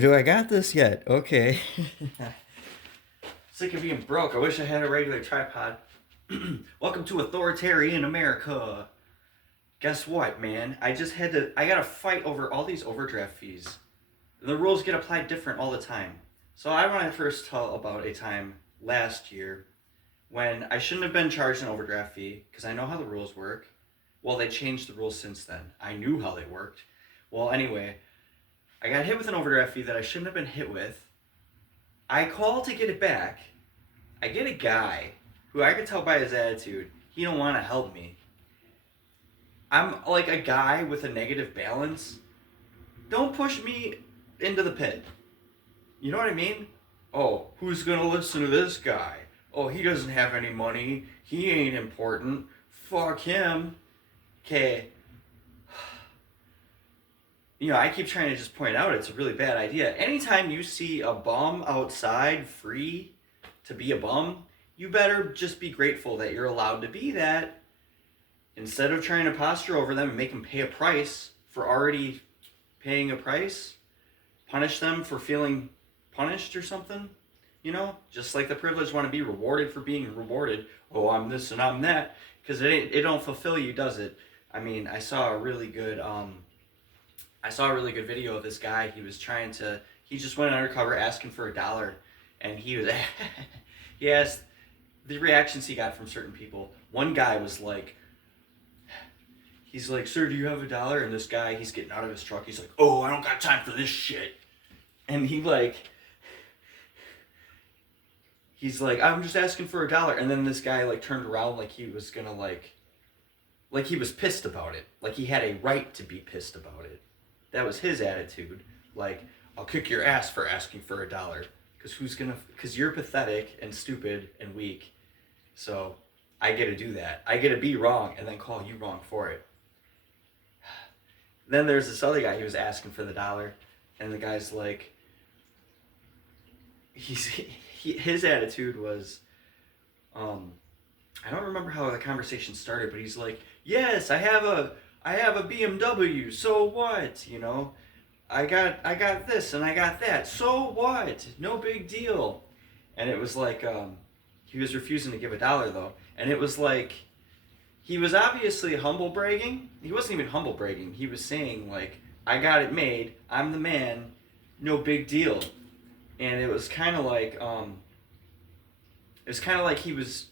Do I got this yet? Okay. Sick of being broke. I wish I had a regular tripod. Welcome to Authoritarian America. Guess what, man? I gotta fight over all these overdraft fees. The rules get applied different all the time. So I want to first tell about a time last year when I shouldn't have been charged an overdraft fee because I know how the rules work. Well, they changed the rules since then. I knew how they worked. Well, anyway, I got hit with an overdraft fee that I shouldn't have been hit with. I call to get it back. I get a guy who I could tell by his attitude, he don't want to help me. I'm like a guy with a negative balance. Don't push me into the pit. You know what I mean? Oh, who's gonna listen to this guy? Oh, he doesn't have any money. He ain't important. Fuck him. Okay. I keep trying to just point out it's a really bad idea. Anytime you see a bum outside free to be a bum, you better just be grateful that you're allowed to be that instead of trying to posture over them and make them pay a price for already paying a price. Punish them for feeling punished or something. Just like the privileged want to be rewarded for being rewarded. Oh, I'm this and I'm that. Because it don't fulfill you, does it? I mean, I saw a really good video of this guy. He just went undercover asking for $1, and he asked the reactions he got from certain people. One guy was like, he's like, "Sir, do you have $1?" And this guy, he's getting out of his truck. He's like, "Oh, I don't got time for this shit." And he's like, "I'm just asking for $1." And then this guy like turned around like he was gonna like he was pissed about it. Like he had a right to be pissed about it. That was his attitude. Like, I'll kick your ass for asking for $1. Because you're pathetic and stupid and weak. So I get to do that. I get to be wrong and then call you wrong for it. Then there's this other guy, he was asking for the dollar. And the guy's like, his attitude was, I don't remember how the conversation started, but he's like, "Yes, I have a BMW. So what? I got this and I got that. So what? No big deal." And it was like he was refusing to give $1 though, and it was like he was obviously humble bragging. He wasn't even humble bragging. He was saying like, "I got it made. I'm the man. No big deal." And it was kind of like he was.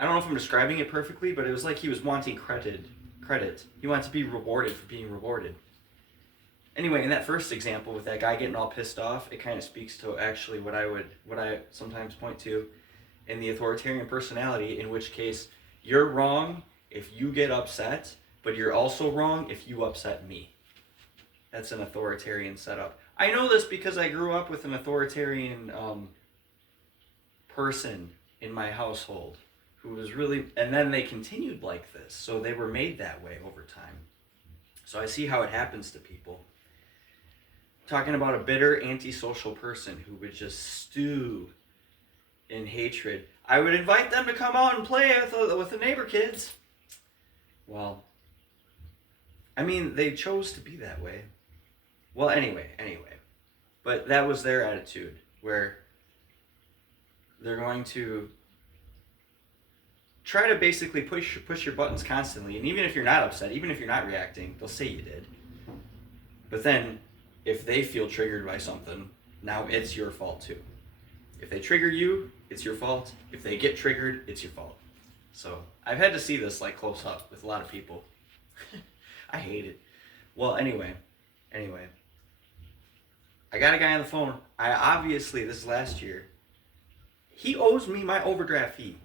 I don't know if I'm describing it perfectly, but it was like he was wanting credit. Credit. He wanted to be rewarded for being rewarded. Anyway, in that first example with that guy getting all pissed off, it kind of speaks to actually what I sometimes point to in the authoritarian personality, in which case you're wrong if you get upset, but you're also wrong if you upset me. That's an authoritarian setup. I know this because I grew up with an authoritarian person in my household who was really, and then they continued like this. So they were made that way over time. So I see how it happens to people. Talking about a bitter, antisocial person who would just stew in hatred. I would invite them to come out and play with the neighbor kids. Well, I mean, they chose to be that way. Well, anyway. But that was their attitude, where they're going to try to basically push your buttons constantly, and even if you're not upset, even if you're not reacting, they'll say you did. But then, if they feel triggered by something, now it's your fault too. If they trigger you, it's your fault. If they get triggered, it's your fault. So I've had to see this like close up with a lot of people. I hate it. Well, anyway, I got a guy on the phone. This is last year. He owes me my overdraft fee.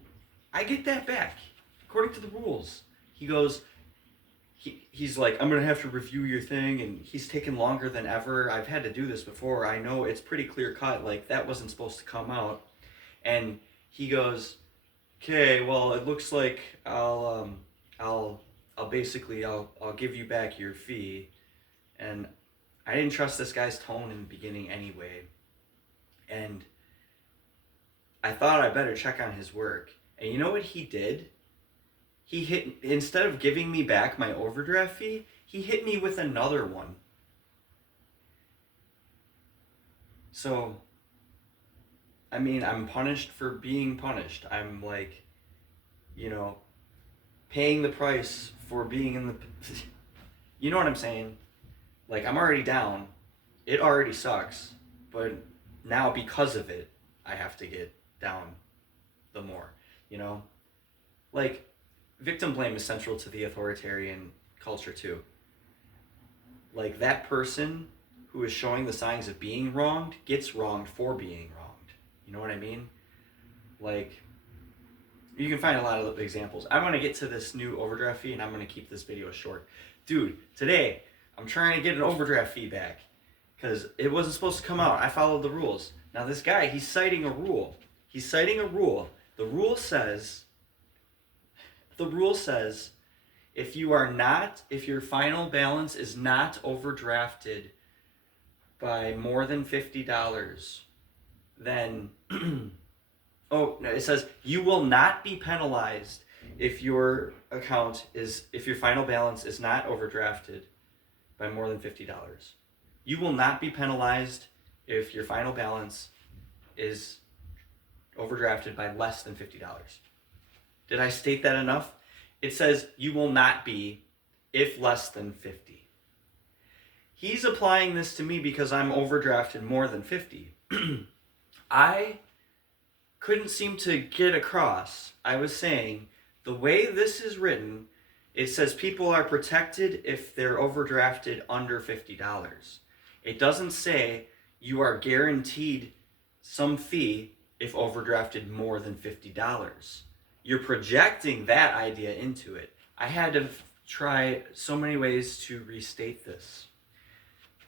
I get that back, according to the rules. He goes, he's like, "I'm going to have to review your thing," and he's taken longer than ever. I've had to do this before. I know it's pretty clear cut. Like, that wasn't supposed to come out. And he goes, "Okay, well, it looks like I'll give you back your fee." And I didn't trust this guy's tone in the beginning anyway. And I thought I better check on his work. And you know what he did? Instead of giving me back my overdraft fee, he hit me with another one. So, I mean, I'm punished for being punished. I'm like, you know, paying the price for being in the. You know what I'm saying? Like, I'm already down. It already sucks. But now, because of it, I have to get down the more, you know? Like, victim blame is central to the authoritarian culture, too. Like, that person who is showing the signs of being wronged gets wronged for being wronged. You know what I mean? Like, you can find a lot of examples. I'm going to get to this new overdraft fee, and I'm going to keep this video short. Dude, today, I'm trying to get an overdraft fee back because it wasn't supposed to come out. I followed the rules. Now, this guy, he's citing a rule. He's citing a rule. The rule says, if your final balance is not overdrafted by more than $50, then, oh, no, it says you will not be penalized if your final balance is not overdrafted by more than $50. You will not be penalized if your final balance is overdrafted by less than $50. Did I state that enough? It says you will not be if less than 50. He's applying this to me because I'm overdrafted more than 50. I couldn't seem to get across. I was saying the way this is written, it says people are protected if they're overdrafted under $50. It doesn't say you are guaranteed some fee if overdrafted more than $50. You're projecting that idea into it. I had to try so many ways to restate this.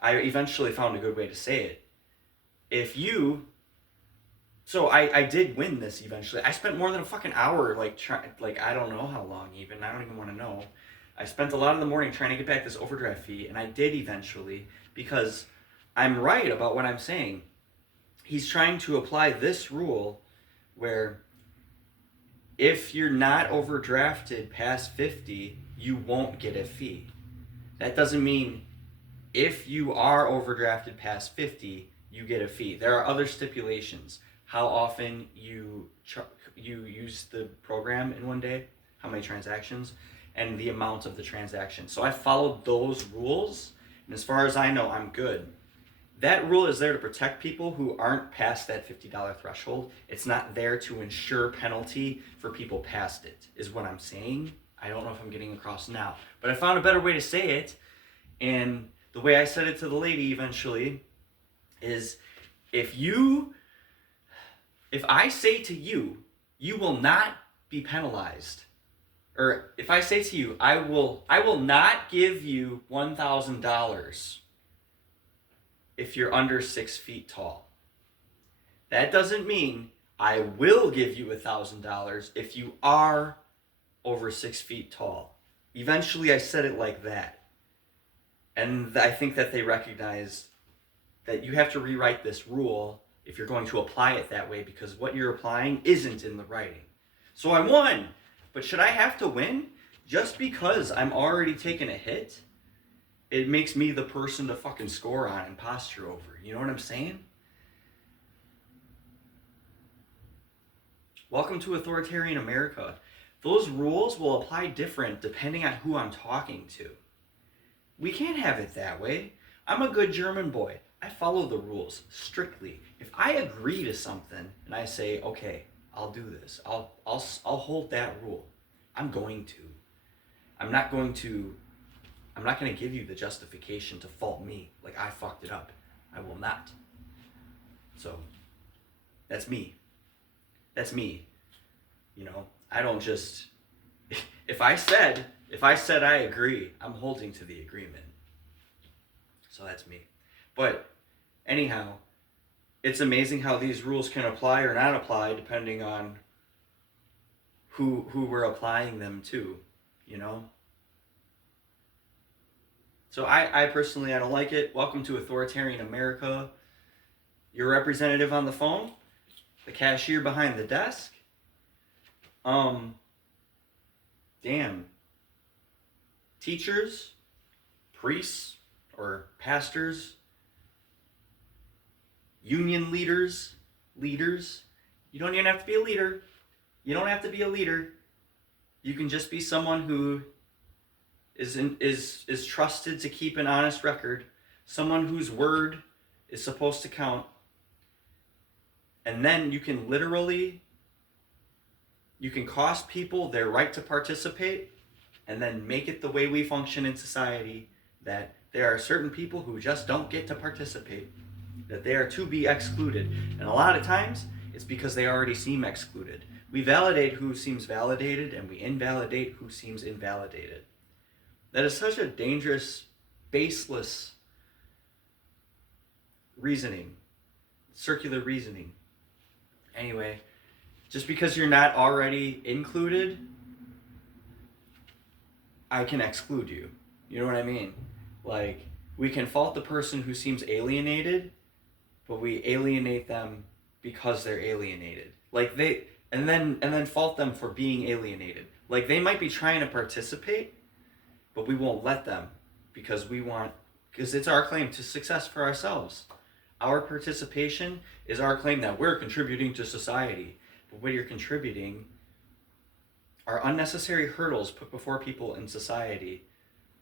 I eventually found a good way to say it. So I did win this eventually. I spent more than a fucking hour, I don't know how long even. I don't even want to know. I spent a lot of the morning trying to get back this overdraft fee, and I did eventually because I'm right about what I'm saying. He's trying to apply this rule where if you're not overdrafted past 50, you won't get a fee. That doesn't mean if you are overdrafted past 50, you get a fee. There are other stipulations. How often you use the program in one day, how many transactions, and the amount of the transaction. So I followed those rules, and as far as I know, I'm good. That rule is there to protect people who aren't past that $50 threshold. It's not there to ensure penalty for people past it, is what I'm saying. I don't know if I'm getting across now, but I found a better way to say it, and the way I said it to the lady eventually is if I say to you, you will not be penalized, or if I say to you, I will not give you $1,000 if you're under 6 feet tall. That doesn't mean I will give you $1,000 if you are over 6 feet tall. Eventually I said it like that. And I think that they recognized that you have to rewrite this rule if you're going to apply it that way, because what you're applying isn't in the writing. So I won, but should I have to win? Just because I'm already taking a hit, it makes me the person to fucking score on and posture over. You know what I'm saying? Welcome to authoritarian America. Those rules will apply different depending on who I'm talking to. We can't have it that way. I'm a good German boy. I follow the rules strictly. If I agree to something and I say, okay, I'll do this, I'll hold that rule. I'm going to. I'm not going to give you the justification to fault me like I fucked it up. I will not. So, that's me. That's me. You know, I don't just, if I said I agree, I'm holding to the agreement. So that's me. But anyhow, it's amazing how these rules can apply or not apply depending on who we're applying them to, you know? So I personally, I don't like it. Welcome to authoritarian America. Your representative on the phone, the cashier behind the desk. Damn. Teachers, priests, or pastors, union leaders. You don't even have to be a leader. You don't have to be a leader. You can just be someone who is trusted to keep an honest record, someone whose word is supposed to count. And then you can cost people their right to participate, and then make it the way we function in society, that there are certain people who just don't get to participate, that they are to be excluded. And a lot of times, it's because they already seem excluded. We validate who seems validated, and we invalidate who seems invalidated. That is such a dangerous, baseless reasoning, circular reasoning. Anyway, just because you're not already included, I can exclude you. You know what I mean? Like, we can fault the person who seems alienated, but we alienate them because they're alienated. Like, and then fault them for being alienated. Like, they might be trying to participate, but we won't let them because it's our claim to success for ourselves. Our participation is our claim that we're contributing to society. But what you're contributing are unnecessary hurdles put before people in society,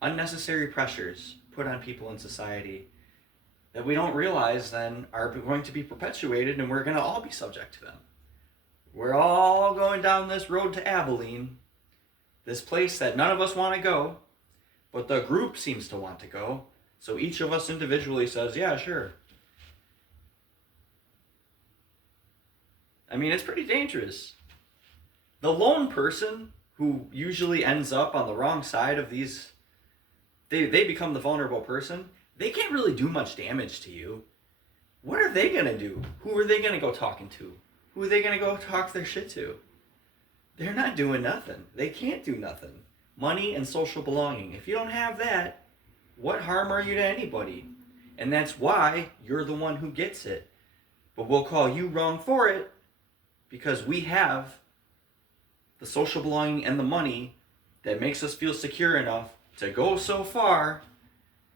unnecessary pressures put on people in society that we don't realize then are going to be perpetuated, and we're going to all be subject to them. We're all going down this road to Abilene, this place that none of us want to go, but the group seems to want to go. So each of us individually says, yeah, sure. I mean, it's pretty dangerous. The lone person who usually ends up on the wrong side of these, they become the vulnerable person. They can't really do much damage to you. What are they going to do? Who are they going to go talking to? Who are they going to go talk their shit to? They're not doing nothing. They can't do nothing. Money and social belonging. If you don't have that, what harm are you to anybody? And that's why you're the one who gets it. But we'll call you wrong for it because we have the social belonging and the money that makes us feel secure enough to go so far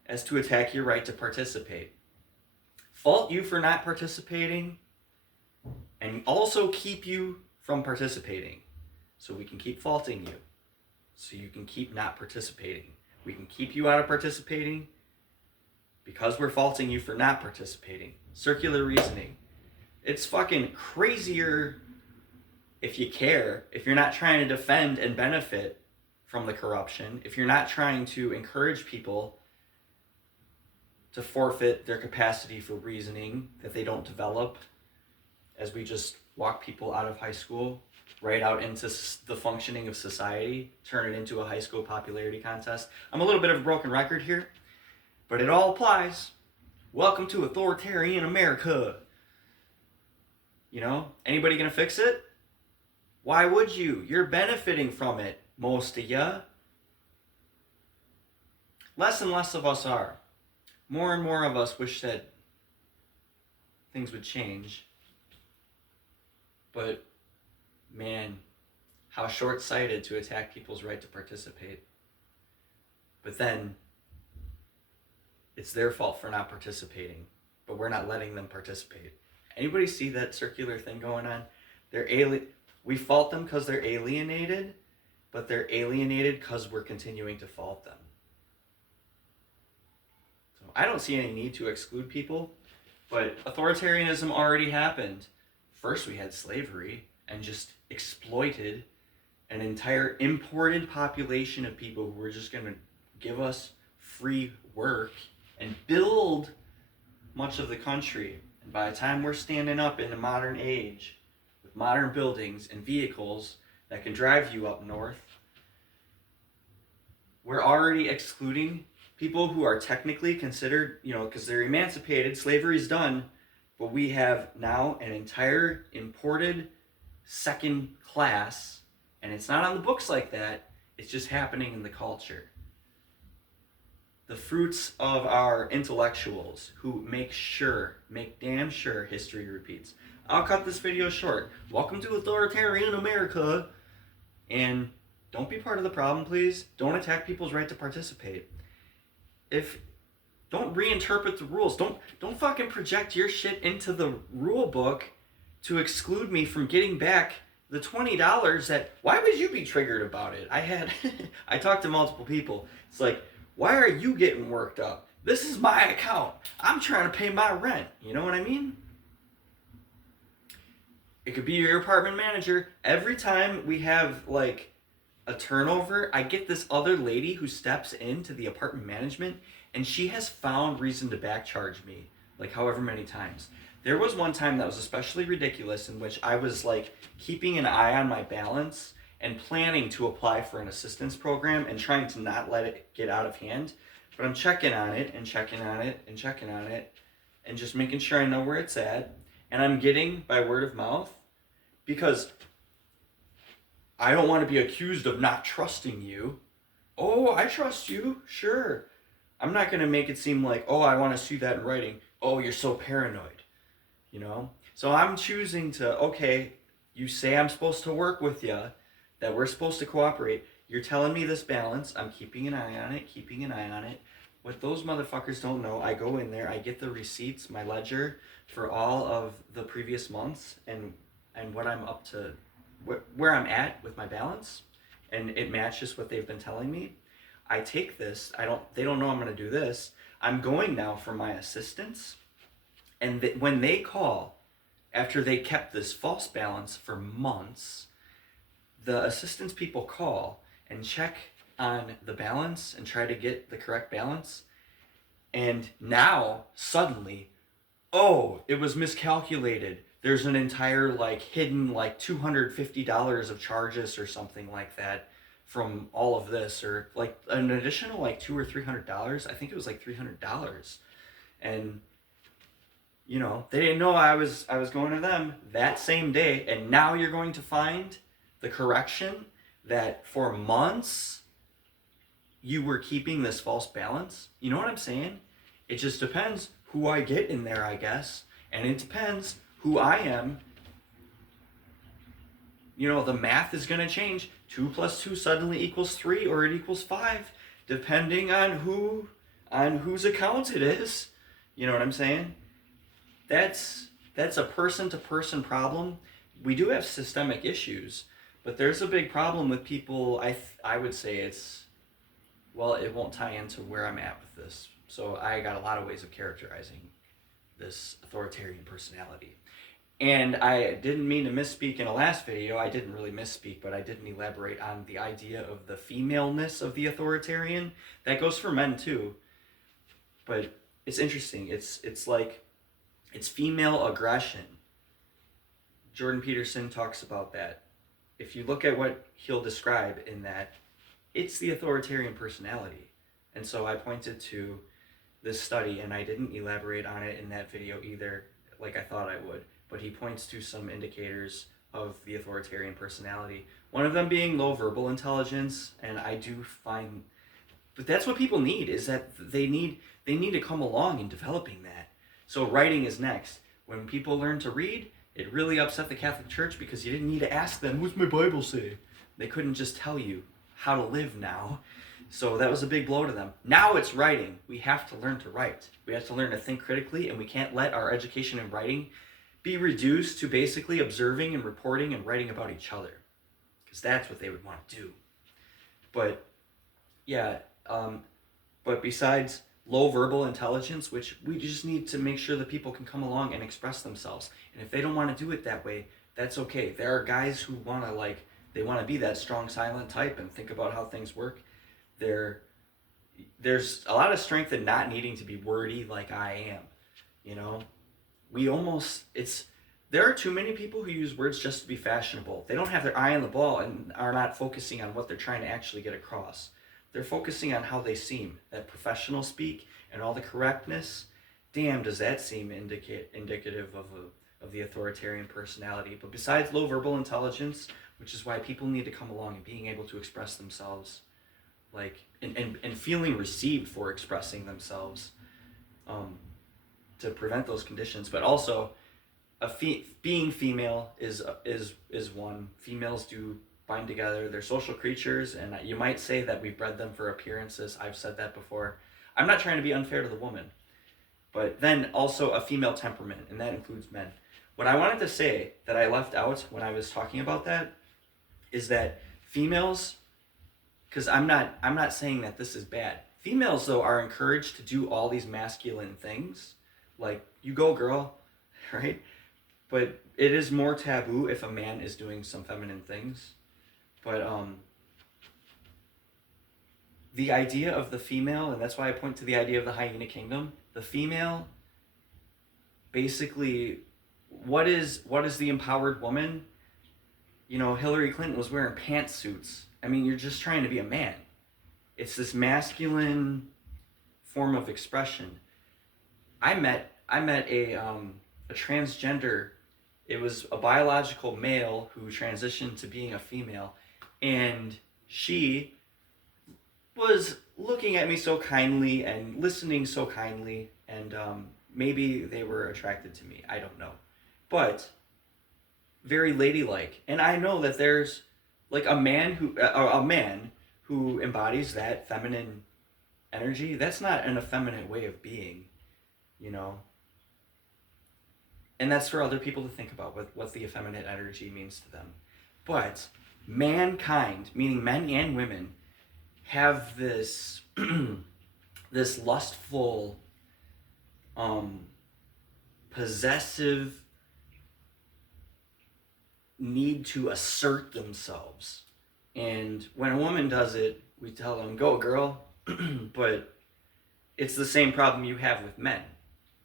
as to attack your right to participate. Fault you for not participating and also keep you from participating. So we can keep faulting you. So you can keep not participating. We can keep you out of participating because we're faulting you for not participating. Circular reasoning. It's fucking crazier if you care, if you're not trying to defend and benefit from the corruption, if you're not trying to encourage people to forfeit their capacity for reasoning that they don't develop as we just walk people out of high school, right out into the functioning of society, turn it into a high school popularity contest. I'm a little bit of a broken record here, but it all applies. Welcome to authoritarian America. You know, anybody gonna fix it? Why would you? You're benefiting from it, most of ya. Less and less of us are. More and more of us wish that things would change. But, man, how short-sighted to attack people's right to participate. But then, it's their fault for not participating, but we're not letting them participate. Anybody see that circular thing going on? We fault them because they're alienated, but they're alienated because we're continuing to fault them. So I don't see any need to exclude people, but authoritarianism already happened. First we had slavery and just exploited an entire imported population of people who were just going to give us free work and build much of the country. And by the time we're standing up in the modern age with modern buildings and vehicles that can drive you up north, we're already excluding people who are technically considered, because they're emancipated, slavery's done, but we have now an entire imported second class, and it's not on the books like that, it's just happening in the culture. The fruits of our intellectuals who make damn sure history repeats. I'll cut this video short. Welcome to authoritarian America. And don't be part of the problem, please. Don't attack people's right to participate. If Don't reinterpret the rules. Don't fucking project your shit into the rule book to exclude me from getting back the $20 that, why would you be triggered about it? I talked to multiple people. It's like, why are you getting worked up? This is my account. I'm trying to pay my rent. You know what I mean? It could be your apartment manager. Every time we have like a turnover, I get this other lady who steps into the apartment management, and she has found reason to backcharge me like however many times. There was one time that was especially ridiculous in which I was like keeping an eye on my balance and planning to apply for an assistance program and trying to not let it get out of hand. But I'm checking on it and checking on it and checking on it and just making sure I know where it's at. And I'm getting by word of mouth because I don't want to be accused of not trusting you. Oh, I trust you. Sure. I'm not going to make it seem like, oh, I want to see that in writing. Oh, you're so paranoid. You know? So I'm choosing to, okay, you say I'm supposed to work with you, that we're supposed to cooperate. You're telling me this balance. I'm keeping an eye on it, keeping an eye on it. What those motherfuckers don't know, I go in there, I get the receipts, my ledger for all of the previous months and what I'm up to, where I'm at with my balance, and it matches what they've been telling me. I take this, they don't know I'm going to do this. I'm going now for my assistance. And when they call, after they kept this false balance for months, the assistance people call and check on the balance and try to get the correct balance. And now, suddenly, oh, it was miscalculated. There's an entire like hidden like $250 of charges or something like that from all of this, or like an additional like $200 or $300. I think it was like $300. And you know, they didn't know I was going to them that same day, and now you're going to find the correction that for months you were keeping this false balance. You know what I'm saying? It just depends who I get in there, I guess, and it depends who I am. You know, the math is going to change. 2 plus 2 suddenly equals 3, or it equals 5, depending on whose account it is. You know what I'm saying? That's a person-to-person problem. We do have systemic issues, but there's a big problem with people. I would say it's, well, it won't tie into where I'm at with this. So I got a lot of ways of characterizing this authoritarian personality. And I didn't mean to misspeak in a last video. I didn't really misspeak, but I didn't elaborate on the idea of the femaleness of the authoritarian. That goes for men too. But it's interesting. It's like, it's female aggression. Jordan Peterson talks about that. If you look at what he'll describe in that, it's the authoritarian personality. And so I pointed to this study, and I didn't elaborate on it in that video either, like I thought I would. But he points to some indicators of the authoritarian personality. One of them being low verbal intelligence, and I do find, but that's what people need, is that they need to come along in developing that. So writing is next. When people learn to read, it really upset the Catholic Church because you didn't need to ask them, what's my Bible say? They couldn't just tell you how to live now. So that was a big blow to them. Now it's writing. We have to learn to write. We have to learn to think critically, and we can't let our education in writing be reduced to basically observing and reporting and writing about each other, because that's what they would want to do. But yeah, but besides low verbal intelligence, which we just need to make sure that people can come along and express themselves. And if they don't want to do it that way, that's okay. There are guys who want to they want to be that strong silent type and think about how things work. There's a lot of strength in not needing to be wordy like I am. You know, there are too many people who use words just to be fashionable. They don't have their eye on the ball and are not focusing on what they're trying to actually get across. They're focusing on how they seem, that professional speak and all the correctness. Damn, does that seem indicative of the authoritarian personality. But besides low verbal intelligence, which is why people need to come along and being able to express themselves, and feeling received for expressing themselves, to prevent those conditions. But also, being female is one. Females do bind together. They're social creatures, and you might say that we bred them for appearances. I've said that before. I'm not trying to be unfair to the woman, but then also a female temperament, and that includes men. What I wanted to say that I left out when I was talking about that is that females, because I'm not saying that this is bad. Females though are encouraged to do all these masculine things, like you go girl, right? But it is more taboo if a man is doing some feminine things. But the idea of the female, and that's why I point to the idea of the hyena kingdom. The female, basically, what is the empowered woman? You know, Hillary Clinton was wearing pantsuits. I mean, you're just trying to be a man. It's this masculine form of expression. I met a transgender. It was a biological male who transitioned to being a female, and she was looking at me so kindly and listening so kindly, and maybe they were attracted to me. I don't know, but very ladylike. And I know that there's like a man who embodies that feminine energy. That's not an effeminate way of being, you know. And that's for other people to think about what the effeminate energy means to them. But mankind, meaning men and women, have this this lustful, um, possessive need to assert themselves. And when a woman does it, we tell them, "Go, girl." But it's the same problem you have with men.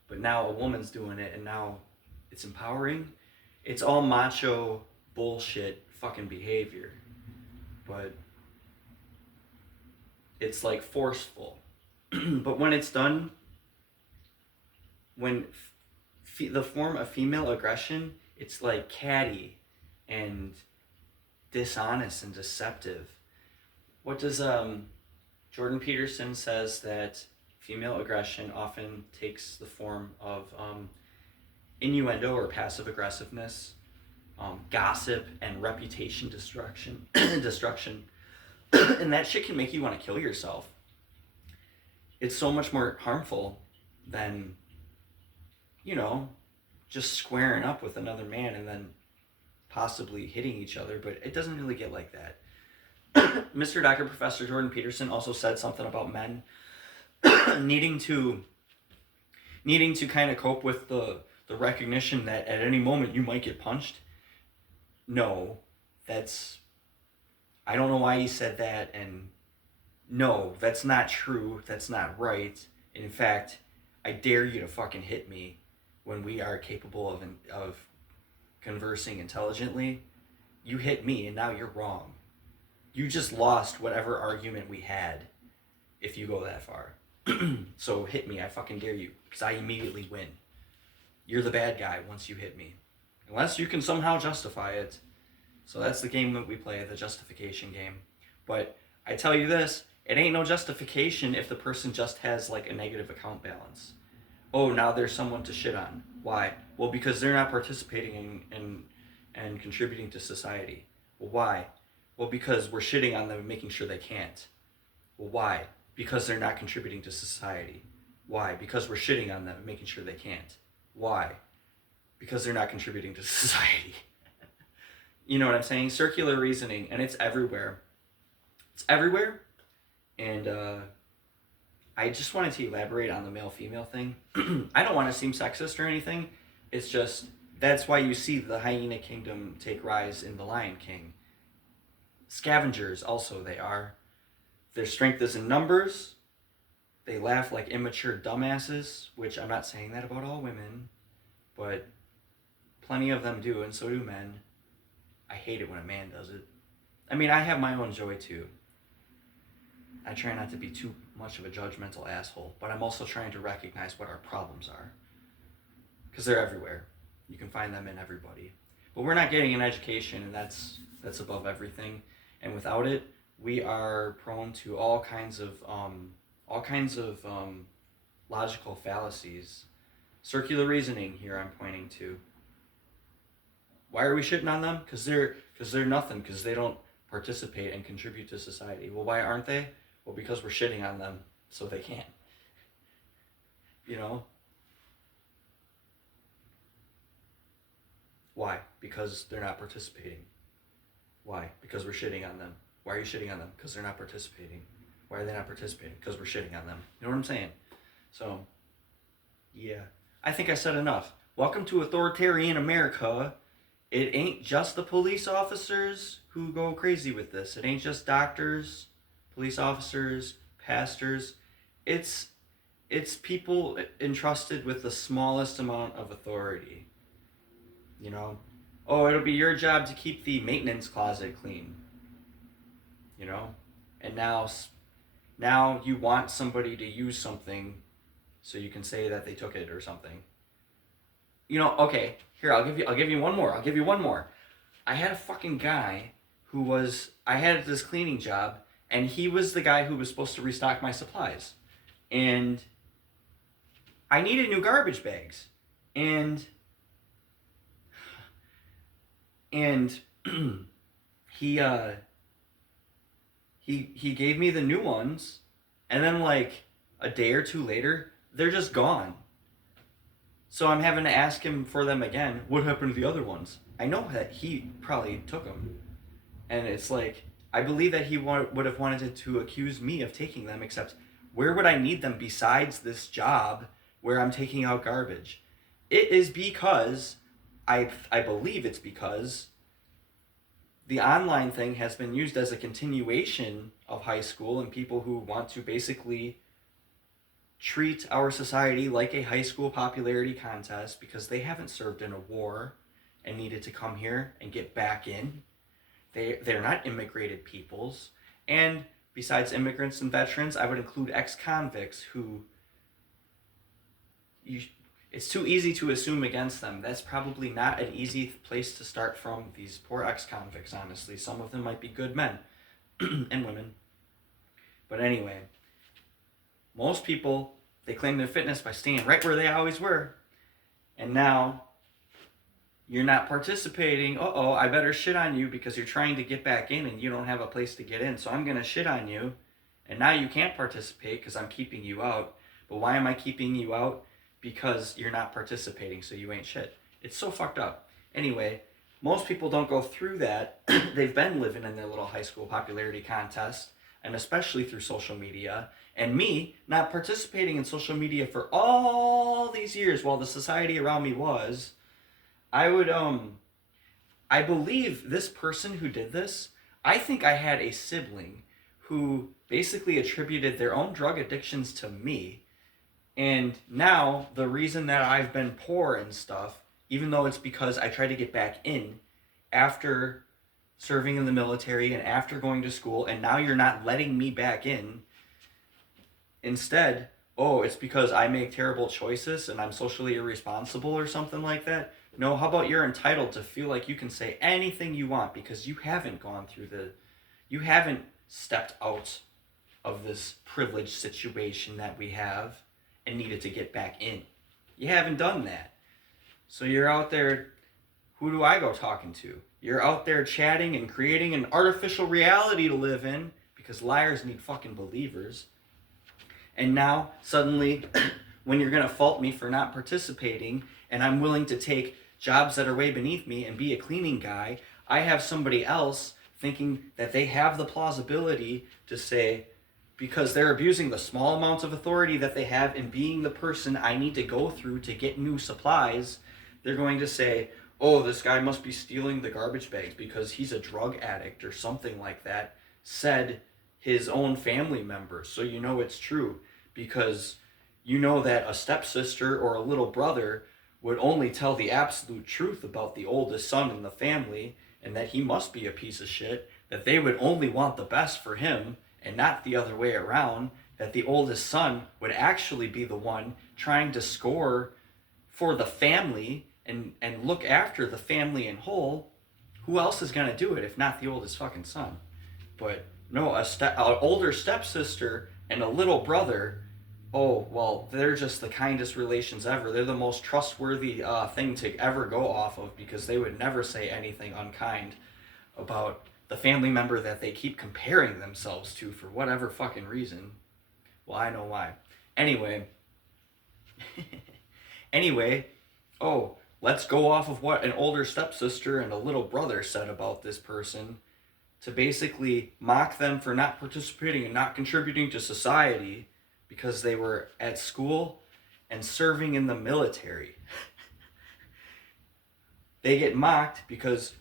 But now a woman's doing it, and now it's empowering. It's all macho bullshit fucking behavior. But it's like forceful. But when it's done, when the form of female aggression, it's like catty and dishonest and deceptive. What does Jordan Peterson says that female aggression often takes the form of innuendo or passive aggressiveness, gossip, and reputation destruction. Destruction, and that shit can make you want to kill yourself. It's so much more harmful than, you know, just squaring up with another man and then possibly hitting each other. But it doesn't really get like that. Mr. Dr. Professor Jordan Peterson also said something about men needing to kind of cope with the recognition that at any moment you might get punched. No, that's, I don't know why he said that, and no, that's not true. That's not right. In fact, I dare you to fucking hit me when we are capable of conversing intelligently. You hit me and now you're wrong. You just lost whatever argument we had if you go that far. So hit me, I fucking dare you, because I immediately win. You're the bad guy once you hit me. Unless you can somehow justify it. So that's the game that we play, the justification game. But I tell you this, it ain't no justification if the person just has like a negative account balance. Oh, now there's someone to shit on. Why? Well, because they're not participating in and contributing to society. Well, why? Well, because we're shitting on them and making sure they can't. Well, why? Because they're not contributing to society. Why? Because we're shitting on them and making sure they can't. Why? Because they're not contributing to society. You know what I'm saying? Circular reasoning, and it's everywhere. It's everywhere, and I just wanted to elaborate on the male-female thing. I don't want to seem sexist or anything. It's just, that's why you see the hyena kingdom take rise in the Lion King. Scavengers also, they are. Their strength is in numbers. They laugh like immature dumbasses, which I'm not saying that about all women, but plenty of them do, and so do men. I hate it when a man does it. I mean, I have my own joy too. I try not to be too much of a judgmental asshole, but I'm also trying to recognize what our problems are. Because they're everywhere. You can find them in everybody. But we're not getting an education, and that's above everything. And without it, we are prone to all kinds of logical fallacies. Circular reasoning here I'm pointing to. Why are we shitting on them? Because they're nothing, because they don't participate and contribute to society. Well, why aren't they? Well, because we're shitting on them, so they can't. You know? Why? Because they're not participating. Why? Because we're shitting on them. Why are you shitting on them? Because they're not participating. Why are they not participating? Because we're shitting on them. You know what I'm saying? So, yeah. I think I said enough. Welcome to authoritarian America. It ain't just the police officers who go crazy with this. It ain't just doctors, police officers, pastors. It's people entrusted with the smallest amount of authority. You know? Oh, it'll be your job to keep the maintenance closet clean. You know? And now you want somebody to use something so you can say that they took it or something. You know, okay, here, I'll give you one more. I had a fucking guy I had this cleaning job, and he was the guy who was supposed to restock my supplies. And I needed new garbage bags. And he gave me the new ones, and then like a day or two later, they're just gone. So I'm having to ask him for them again. What happened to the other ones? I know that he probably took them. And it's like, I believe that he would have wanted to accuse me of taking them, except where would I need them besides this job where I'm taking out garbage? It is because, I believe it's because the online thing has been used as a continuation of high school, and people who want to basically treat our society like a high school popularity contest because they haven't served in a war and needed to come here and get back in. They're not immigrated peoples. And besides immigrants and veterans, I would include ex-convicts who it's too easy to assume against them. That's probably not an easy place to start from, these poor ex-convicts, honestly. Some of them might be good men and women. But anyway, most people, they claim their fitness by staying right where they always were. And now, you're not participating. Uh-oh, I better shit on you because you're trying to get back in and you don't have a place to get in. So I'm going to shit on you. And now you can't participate because I'm keeping you out. But why am I keeping you out? Because you're not participating, so you ain't shit. It's so fucked up. Anyway, most people don't go through that. They've been living in their little high school popularity contest, and especially through social media. And me not participating in social media for all these years while the society around me was, I believe this person who did this, I think I had a sibling who basically attributed their own drug addictions to me. And now the reason that I've been poor and stuff, even though it's because I tried to get back in after serving in the military and after going to school, and now you're not letting me back in. Instead, oh, it's because I make terrible choices and I'm socially irresponsible or something like that. No, how about you're entitled to feel like you can say anything you want because you haven't you haven't stepped out of this privileged situation that we have and needed to get back in. You haven't done that. So you're out there, who do I go talking to? You're out there chatting and creating an artificial reality to live in because liars need fucking believers. And now, suddenly, when you're going to fault me for not participating and I'm willing to take jobs that are way beneath me and be a cleaning guy, I have somebody else thinking that they have the plausibility to say, because they're abusing the small amounts of authority that they have in being the person I need to go through to get new supplies, they're going to say, oh, this guy must be stealing the garbage bags because he's a drug addict or something like that, said his own family member. So you know it's true because you know that a stepsister or a little brother would only tell the absolute truth about the oldest son in the family and that he must be a piece of shit, that they would only want the best for him and not the other way around, that the oldest son would actually be the one trying to score for the family and look after the family in whole. Who else is going to do it if not the oldest fucking son? But no, an older stepsister and a little brother, oh, well, they're just the kindest relations ever. They're the most trustworthy thing to ever go off of because they would never say anything unkind about the family member that they keep comparing themselves to for whatever fucking reason. Well, I know why. Anyway, Anyway, oh, let's go off of what an older stepsister and a little brother said about this person to basically mock them for not participating and not contributing to society because they were at school and serving in the military. They get mocked because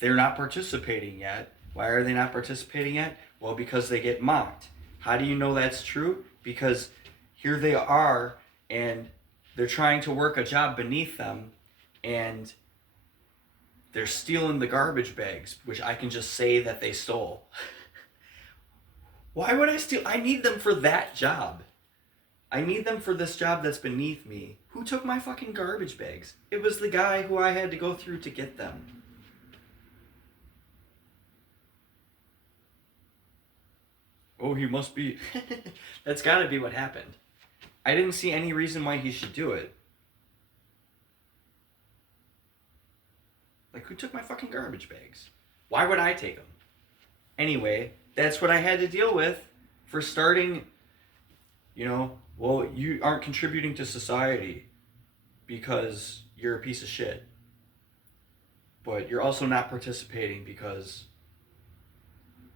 they're not participating yet. Why are they not participating yet? Well, because they get mocked. How do you know that's true? Because here they are and they're trying to work a job beneath them and they're stealing the garbage bags, which I can just say that they stole. Why would I steal? I need them for that job. I need them for this job that's beneath me. Who took my fucking garbage bags? It was the guy who I had to go through to get them. Oh, he must be. That's gotta be what happened. I didn't see any reason why he should do it. Like, who took my fucking garbage bags? Why would I take them? Anyway, that's what I had to deal with for starting, well, you aren't contributing to society because you're a piece of shit. But you're also not participating because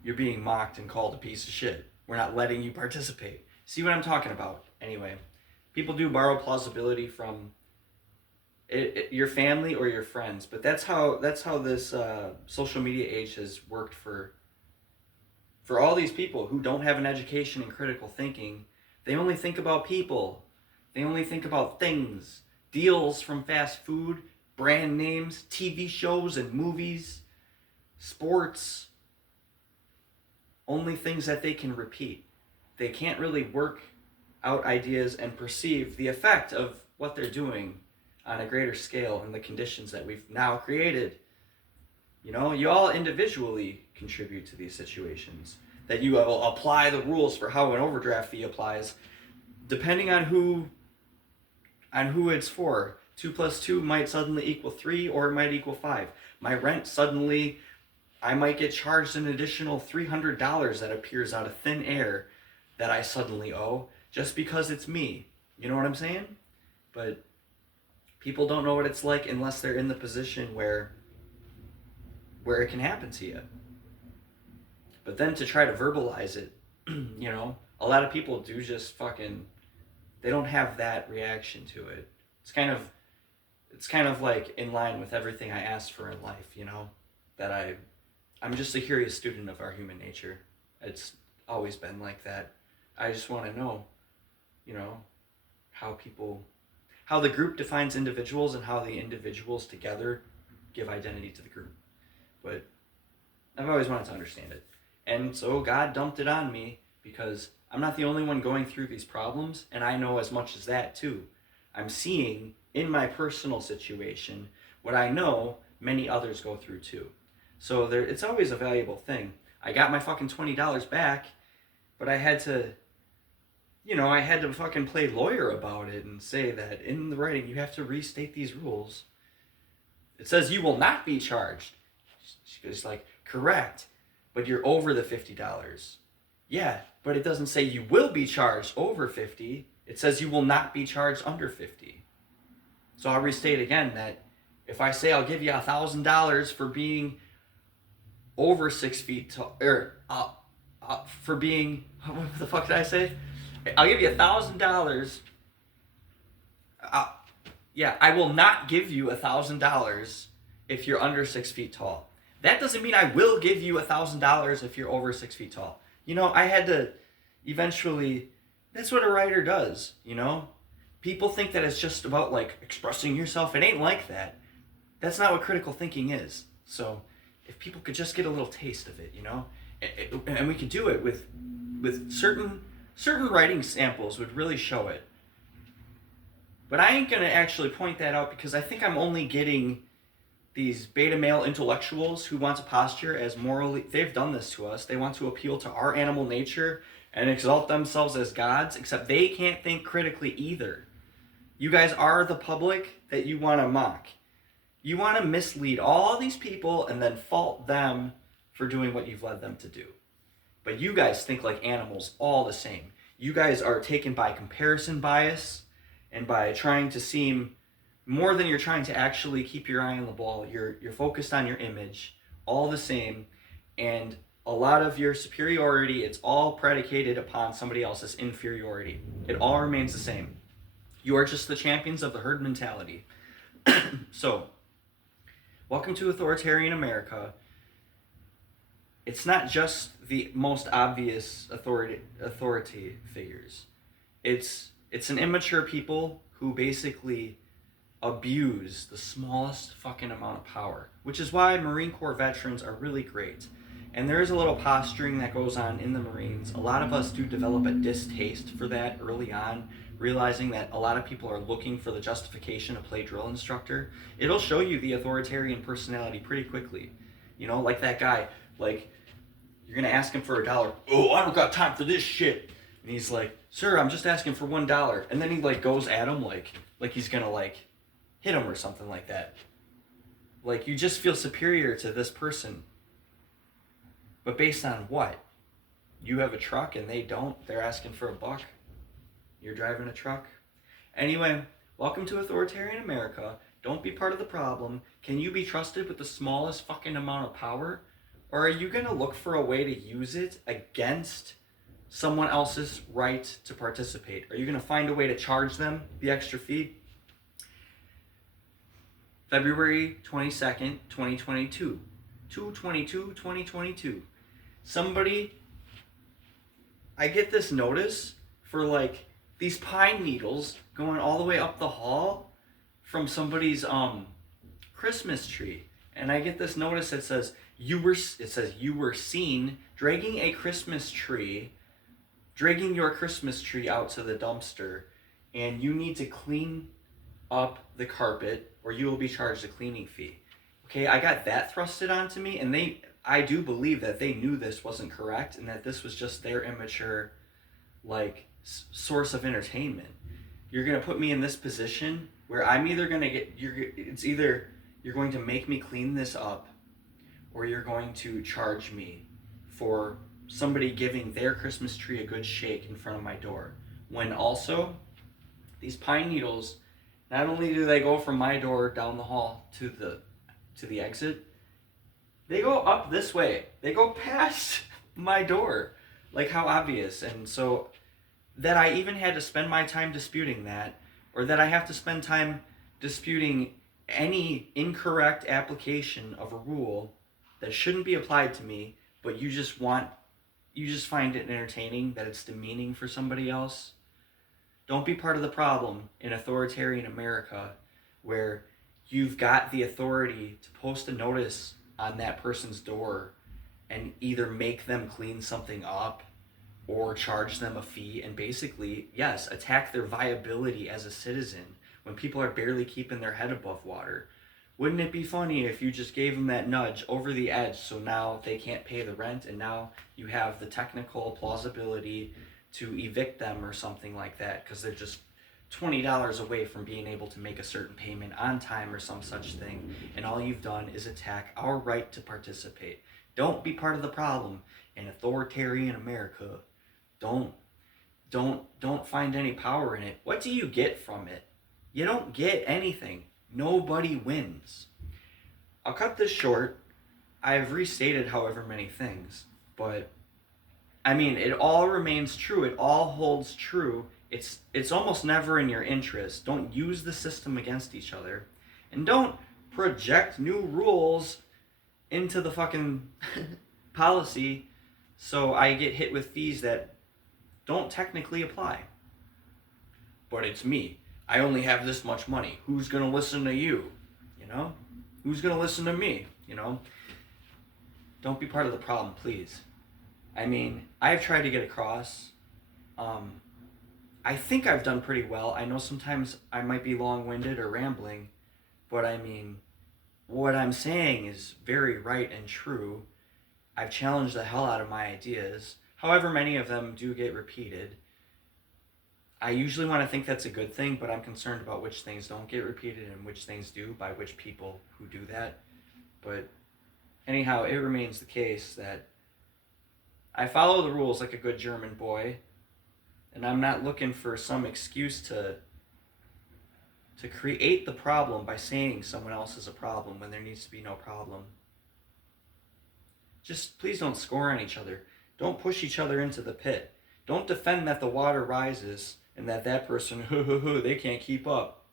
you're being mocked and called a piece of shit. We're not letting you participate. See what I'm talking about? Anyway, people do borrow plausibility from your family or your friends, but that's how this social media age has worked for all these people who don't have an education in critical thinking. They only think about people. They only think about things, deals from fast food, brand names, TV shows and movies, sports. Only things that they can repeat. They can't really work out ideas and perceive the effect of what they're doing on a greater scale in the conditions that we've now created. You all individually contribute to these situations. That you will apply the rules for how an overdraft fee applies, depending on who it's for. 2 + 2 might suddenly equal 3, or it might equal 5. My rent suddenly, I might get charged an additional $300 that appears out of thin air that I suddenly owe just because it's me. You know what I'm saying? But people don't know what it's like unless they're in the position where it can happen to you. But then to try to verbalize it, a lot of people do just fucking, they don't have that reaction to it. It's kind of like in line with everything I asked for in life, that I'm just a curious student of our human nature. It's always been like that. I just want to know, how the group defines individuals and how the individuals together give identity to the group. But I've always wanted to understand it. And so God dumped it on me because I'm not the only one going through these problems, and I know as much as that too. I'm seeing in my personal situation what I know many others go through too. So it's always a valuable thing. I got my fucking $20 back, but I had to fucking play lawyer about it and say that in the writing you have to restate these rules. It says you will not be charged. She's like, correct, but you're over the $50. Yeah, but it doesn't say you will be charged over 50. It says you will not be charged under 50. So I'll restate again that if I say I'll give you $1,000 for being over 6 feet tall, or for being, what the fuck did I say? I'll give you $1,000. I will not give you $1,000 if you're under 6 feet tall. That doesn't mean I will give you $1,000 if you're over 6 feet tall. I had to eventually, that's what a writer does, People think that it's just about like expressing yourself. It ain't like that. That's not what critical thinking is. So if people could just get a little taste of it, and we could do it with certain writing samples would really show it. But I ain't going to actually point that out because I think I'm only getting these beta male intellectuals who want to posture as morally, they've done this to us. They want to appeal to our animal nature and exalt themselves as gods, except they can't think critically either. You guys are the public that you want to mock. You want to mislead all these people and then fault them for doing what you've led them to do. But you guys think like animals all the same. You guys are taken by comparison bias And by trying to seem more than you're trying to actually keep your eye on the ball, you're focused on your image, all the same, and a lot of your superiority, it's all predicated upon somebody else's inferiority. It all remains the same. You are just the champions of the herd mentality. So, welcome to authoritarian America. It's not just the most obvious authority figures. It's an immature people who basically abuse the smallest fucking amount of power, which is why Marine Corps veterans are really great. And there is a little posturing that goes on in the Marines. A lot of us do develop a distaste for that early on, realizing that a lot of people are looking for the justification to play drill instructor. It'll show you the authoritarian personality pretty quickly. You know, like that guy, like, you're gonna ask him for $1. Oh, I don't got time for this shit. And he's like, sir, I'm just asking for $1. And then he like goes at him like he's gonna like hit him or something like that. Like, you just feel superior to this person. But based on what? You have a truck and they don't. They're asking for $1. You're driving a truck. Anyway, welcome to authoritarian America. Don't be part of the problem. Can you be trusted with the smallest fucking amount of power? Or are you going to look for a way to use it against someone else's right to participate? Are you going to find a way to charge them the extra fee? February 22nd, 2022. 2/22/2022. Somebody, I get this notice for like these pine needles going all the way up the hall from somebody's Christmas tree. And I get this notice that says you were seen dragging your Christmas tree out to the dumpster, and you need to clean up the carpet or you will be charged a cleaning fee. Okay, I got that thrusted onto me, and I do believe that they knew this wasn't correct and that this was just their immature like source of entertainment. You're gonna put me in this position where I'm either gonna it's either you're going to make me clean this up, or you're going to charge me for somebody giving their Christmas tree a good shake in front of my door. When also, these pine needles, not only do they go from my door down the hall to the exit, they go up this way. They go past my door. Like, how obvious. And so that I even had to spend my time disputing that, or that I have to spend time disputing any incorrect application of a rule that shouldn't be applied to me, but you just find it entertaining that it's demeaning for somebody else. Don't be part of the problem in authoritarian America, where you've got the authority to post a notice on that person's door and either make them clean something up or charge them a fee, and basically, yes, attack their viability as a citizen when people are barely keeping their head above water. Wouldn't it be funny if you just gave them that nudge over the edge so now they can't pay the rent, and now you have the technical plausibility to evict them or something like that because they're just $20 away from being able to make a certain payment on time or some such thing, and all you've done is attack our right to participate. Don't be part of the problem in authoritarian America. Don't find any power in it. What do you get from it? You don't get anything. Nobody wins. I'll cut this short. I've restated however many things, but I mean, it all remains true. It all holds true. It's almost never in your interest. Don't use the system against each other, and don't project new rules into the fucking policy so I get hit with fees that don't technically apply. But it's me. I only have this much money. Who's gonna listen to you? You know? Who's gonna listen to me? You know? Don't be part of the problem, please. I mean, I've tried to get across. I think I've done pretty well. I know sometimes I might be long-winded or rambling, but I mean, what I'm saying is very right and true. I've challenged the hell out of my ideas. However, many of them do get repeated. I usually want to think that's a good thing, but I'm concerned about which things don't get repeated and which things do by which people who do that. But anyhow, it remains the case that I follow the rules like a good German boy, and I'm not looking for some excuse to to create the problem by saying someone else is a problem when there needs to be no problem. Just please don't score on each other. Don't push each other into the pit. Don't defend that the water rises and that person, they can't keep up.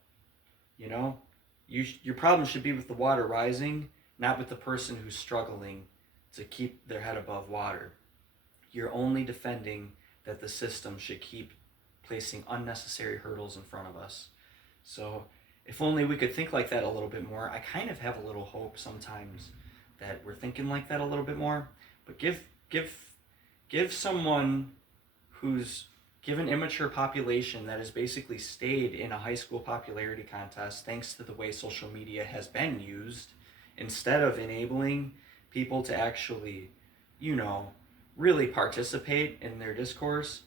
You know, your problem should be with the water rising, not with the person who's struggling to keep their head above water. You're only defending that the system should keep placing unnecessary hurdles in front of us. So if only we could think like that a little bit more. I kind of have a little hope sometimes that we're thinking like that a little bit more. But give someone who's given immature population that has basically stayed in a high school popularity contest thanks to the way social media has been used, instead of enabling people to actually, really participate in their discourse,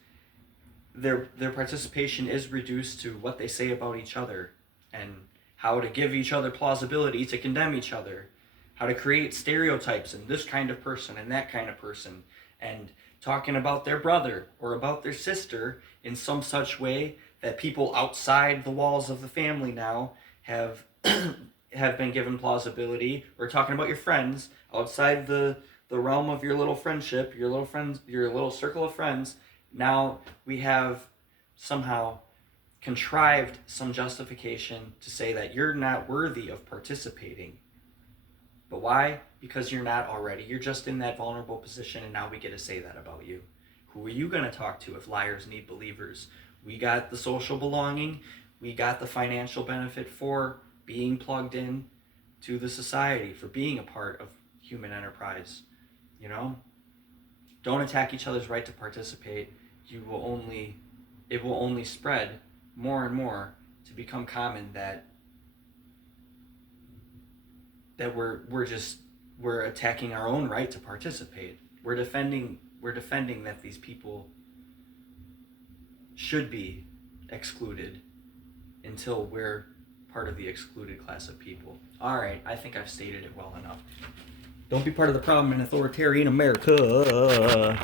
their participation is reduced to what they say about each other and how to give each other plausibility to condemn each other, how to create stereotypes in this kind of person and that kind of person, and talking about their brother or about their sister in some such way that people outside the walls of the family now have have been given plausibility, or talking about your friends outside the realm of your little friendship, your little circle of friends. Now we have somehow contrived some justification to say that you're not worthy of participating. But why? Because you're not already. You're just in that vulnerable position, and now we get to say that about you. Who are you going to talk to if liars need believers? We got the social belonging. We got the financial benefit for being plugged in to the society, for being a part of human enterprise. Don't attack each other's right to participate. It will only spread more and more to become common that we're attacking our own right to participate. We're defending that these people should be excluded until we're part of the excluded class of people. All right, I think I've stated it well enough. Don't be part of the problem in authoritarian America.